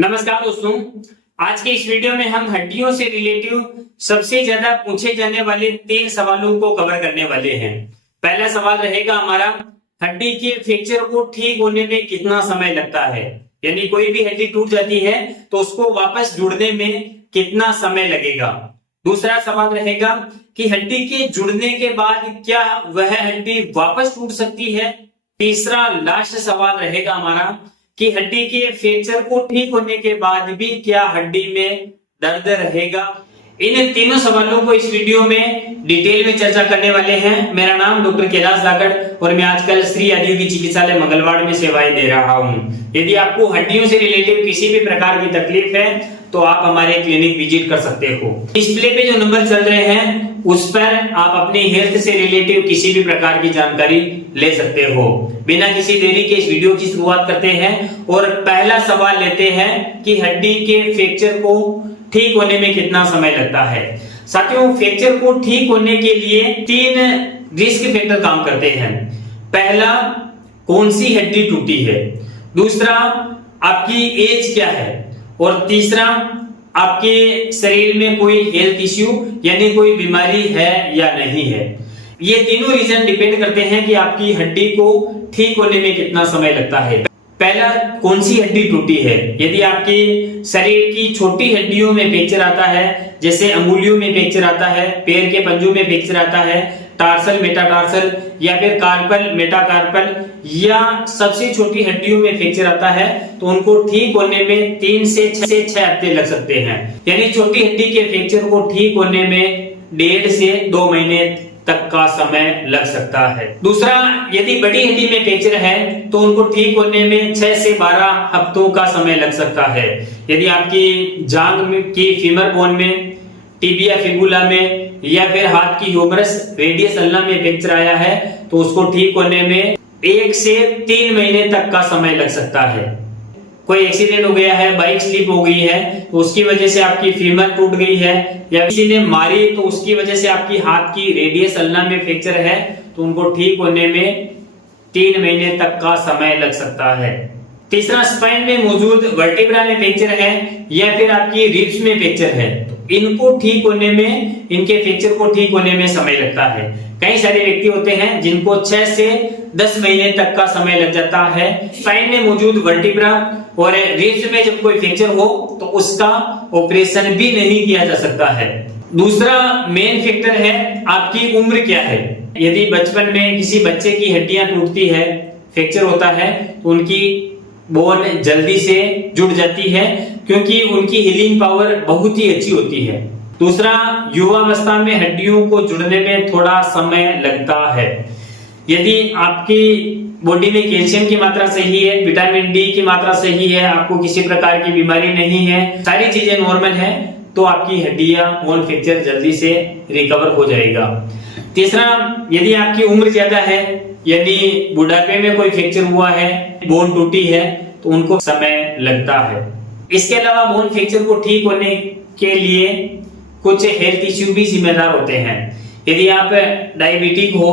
नमस्कार दोस्तों, आज के इस वीडियो में हम हड्डियों से रिलेटिव सबसे ज्यादा पूछे जाने वाले 3 सवालों को कवर करने वाले हैं। पहला सवाल रहेगा हमारा, हड्डी के फ्रैक्चर को ठीक होने में कितना समय लगता है। यानी कोई भी हड्डी टूट जाती है तो उसको वापस जुड़ने में कितना समय लगेगा। दूसरा सवाल रहेगा कि हड्डी के जुड़ने के बाद क्या वह हड्डी वापस टूट सकती है। तीसरा लास्ट सवाल रहेगा हमारा कि हड्डी के फ्रैक्चर को ठीक होने के बाद भी क्या हड्डी में दर्द रहेगा। इन तीनों सवालों को इस वीडियो में डिटेल में चर्चा करने वाले हैं। मेरा नाम डॉक्टर कैलाश जाखड़ और मैं आजकल श्री आदियोगी चिकित्सालय मंगलवाड़ में सेवाएं दे रहा हूं। यदि आपको हड्डियों से रिलेटेड किसी भी प्रकार की तकलीफ है तो आप हमारे क्लिनिक विजिट कर सकते हो। डिस्प्ले पे जो नंबर चल रहे हैं उस पर आप अपनी हेल्थ से रिलेटिव किसी भी प्रकार की जानकारी ले सकते हो। बिना किसी देरी के इस वीडियो की शुरुआत करते हैं और पहला सवाल लेते हैं कि हड्डी के फ्रैक्चर को ठीक होने में कितना समय लगता है। साथियों, फ्रैक्चर को ठीक होने के लिए 3 रिस्क फैक्टर काम करते हैं। पहला, कौन सी हड्डी टूटी है। दूसरा, आपकी एज क्या है। और तीसरा, आपके शरीर में कोई हेल्थ इश्यू यानी कोई बीमारी है या नहीं है। ये तीनों रीजन डिपेंड करते हैं कि आपकी हड्डी को ठीक होने में कितना समय लगता है। पहला, कौन सी हड्डी टूटी है। यदि आपकी शरीर की छोटी हड्डियों में फ्रैक्चर आता है, जैसे अंगुलियों में फ्रैक्चर आता है, पैर के पंजों में फ्रैक्चर आता है, टार्सल मेटाटार्सल या फिर कार्पल मेटाकार्पल या सबसे छोटी हड्डियों में फ्रैक्चर आता है तो उनको ठीक होने में 3 से 6 हफ्ते लग सकते हैं। यानी छोटी हड्डी के फ्रैक्चर को ठीक होने में 1.5 से 2 महीने तक का समय लग सकता है। दूसरा, यदि बड़ी हड्डी में फ्रैक्चर है तो उनको ठीक होने में 6 से 12 हफ्तों का समय लग सकता है। यदि आपकी जांघ की फीमर बोन में, टिबिया फिबुला में या फिर हाथ की ह्यूमरस रेडियस अल्ना में फ्रैक्चर आया है तो उसको ठीक होने में 1 से 3 महीने तक का समय लग सकता है। कोई एक्सीडेंट हो गया है, बाइक स्लिप हो गई है तो उसकी वजह से आपकी फीमर टूट गई है या किसी ने मारी तो उसकी वजह से आपकी हाथ की रेडियस अल्ना में फ्रैक्चर है तो उनको ठीक होने में 3 महीने तक का समय लग सकता है। तीसरा, स्पाइन में मौजूद वर्टिब्रा में फ्रैक्चर है या फिर आपकी रिब्स में फ्रैक्चर है तो इनको ठीक होने में, इनके फ्रैक्चर को ठीक होने में समय लगता है। कई सारे व्यक्ति होते हैं जिनको 6 से 10 महीने तक का समय लग जाता है। स्पाइन में मौजूद वर्टिब्रा और रिब्स में जब कोई फ्रैक्चर हो तो उसका ऑपरेशन भी नहीं किया जा सकता है। दूसरा मेन फैक्टर है आपकी उम्र क्या है। यदि बचपन में किसी बच्चे की हड्डियां टूटती है, फ्रैक्चर होता है तो उनकी बोन जल्दी से जुड़ जाती है क्योंकि उनकी हीलिंग पावर बहुत ही अच्छी होती है। दूसरा, युवावस्था में हड्डियों को जुड़ने में थोड़ा समय लगता है। यदि आपकी बॉडी में कैल्शियम की मात्रा सही है, विटामिन डी की मात्रा सही है, आपको किसी प्रकार की बीमारी नहीं है, सारी चीजें नॉर्मल है तो आपकी हड्डियां, बोन फ्रैक्चर जल्दी से रिकवर हो जाएगा। तीसरा, यदि आपकी उम्र ज्यादा है यानी बुढ़ापे में कोई फ्रैक्चर हुआ है, बोन टूटी है तो उनको समय लगता है। इसके अलावा बोन फ्रैक्चर को ठीक होने के लिए कुछ हेल्थ इश्यू भी जिम्मेदार होते हैं। यदि आप डायबिटिक हो,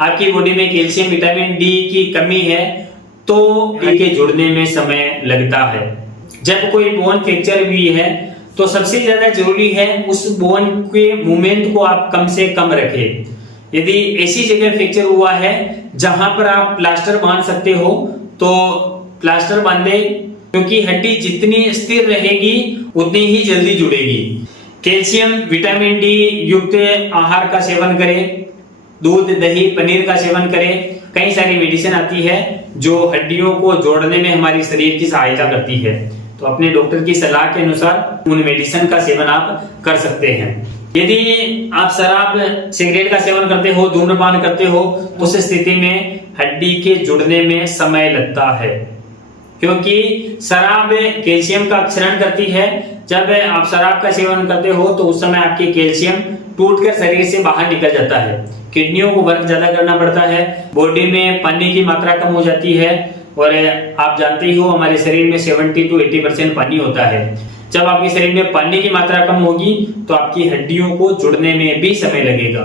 आपकी बॉडी में कैल्शियम विटामिन डी की कमी है तो हड्डी के जुड़ने में समय लगता है। जब कोई बोन फ्रैक्चर हुई है तो सबसे ज्यादा जरूरी है उस बोन के मूवमेंट को आप कम से कम रखें। यदि ऐसी जगह फ्रैक्चर हुआ है जहां पर आप प्लास्टर बांध सकते हो तो प्लास्टर बांधे, क्योंकि हड्डी जितनी स्थिर रहेगी उतनी ही जल्दी जुड़ेगी। कैल्शियम विटामिन डी युक्त आहार का सेवन करें, दूध दही पनीर का सेवन करें। कई सारी मेडिसिन आती है जो हड्डियों को जोड़ने में हमारी शरीर की सहायता करती है तो अपने डॉक्टर की सलाह के अनुसार उन मेडिसिन का सेवन आप कर सकते हैं। यदि आप शराब सिगरेट का सेवन करते हो, धूम्रपान करते हो तो उस स्थिति में हड्डी के जुड़ने में समय लगता है क्योंकि शराब कैल्शियम का क्षरण करती है। जब आप शराब का सेवन करते हो तो उस समय आपकी कैल्शियम टूटकर शरीर से बाहर निकल जाता है, किडनियों को वर्क ज्यादा करना पड़ता है, बॉडी में पानी की मात्रा कम हो जाती है और आप जानते ही हो हमारे शरीर में 70 to 80% पानी होता है। जब आपके शरीर में पानी की मात्रा कम होगी तो आपकी हड्डियों को जुड़ने में भी समय लगेगा।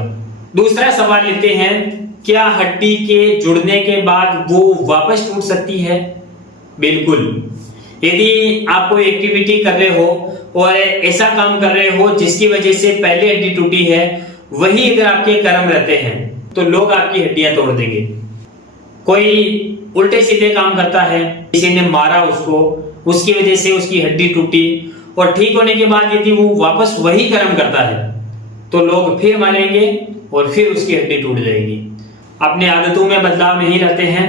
दूसरा सवाल लेते हैं, क्या हड्डी के जुड़ने के बाद वो वापस टूट सकती है। बिल्कुल, यदि आप कोई एक्टिविटी कर रहे हो और ऐसा काम कर रहे हो जिसकी वजह से पहले हड्डी टूटी है, वही अगर आपके कर्म रहते हैं तो लोग आपकी हड्डियां तोड़ देंगे। कोई उल्टे सीधे काम करता है, किसी ने मारा उसको, उसकी वजह से उसकी हड्डी टूटी, और ठीक होने के बाद यदि वो वापस वही कर्म करता है तो लोग फिर मारेंगे और फिर उसकी हड्डी टूट जाएगी। अपने आदतों में बदलाव नहीं लाते हैं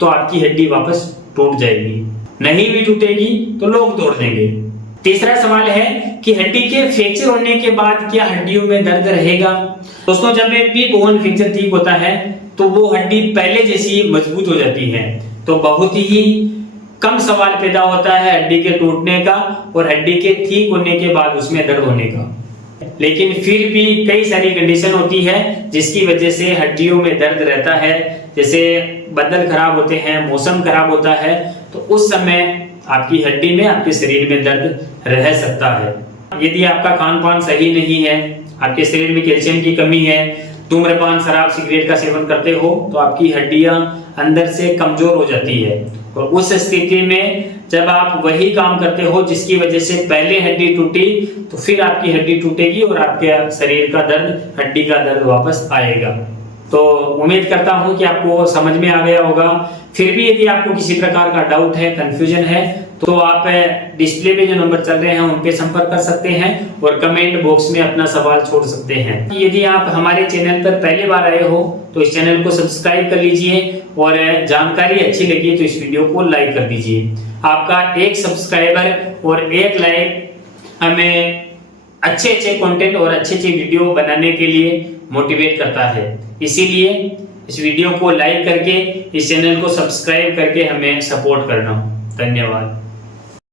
तो आपकी हड्डी वापस टूट जाएगी, नहीं भी टूटेगी तो लोग तोड़ देंगे। तीसरा सवाल है कि हड्डी के फ्रैक्चर होने के बाद क्या हड्डियों में दर्द रहेगा? दोस्तों, जब भी बोन फ्रैक्चर ठीक होता है तो वो हड्डी पहले जैसी मजबूत हो जाती है, तो बहुत ही कम सवाल पैदा होता है हड्डी के टूटने का और हड्डी के ठीक होने के बाद उसमें दर्द होने का। लेकिन फिर भी कई सारी कंडीशन होती है जिसकी वजह से हड्डियों में दर्द रहता है, जैसे बादल खराब होते हैं, मौसम खराब होता है, तो उस समय आपकी हड्डी में, आपके शरीर में दर्द रह सकता है। यदि आपका खान पान सही नहीं है, आपके शरीर में कैल्शियम की कमी है, धूम्रपान, शराब, सिगरेट का सेवन करते हो तो आपकी हड्डियां अंदर से कमजोर हो जाती है, और उस स्थिति में जब आप वही काम करते हो जिसकी वजह से पहले हड्डी टूटी, तो फिर आपकी हड्डी टूटेगी और आपके शरीर का दर्द, हड्डी का दर्द वापस आएगा। तो उम्मीद करता हूं कि आपको समझ में आ गया होगा। फिर भी यदि आपको किसी प्रकार का डाउट है, कंफ्यूजन है, तो आप डिस्प्ले पे जो नंबर चल रहे हैं उन पे संपर्क कर सकते हैं और कमेंट बॉक्स में अपना सवाल छोड़ सकते हैं। यदि आप हमारे चैनल पर पहली बार आए हो तो इस चैनल को सब्सक्राइब कर लीजिए, और जानकारी अच्छी लगी तो इस वीडियो को लाइक कर दीजिए। आपका एक सब्सक्राइबर और एक लाइक हमें अच्छे कंटेंट और अच्छे वीडियो बनाने के लिए मोटिवेट करता है। इसीलिए इस वीडियो को लाइक करके, इस चैनल को सब्सक्राइब करके हमें सपोर्ट करना। धन्यवाद।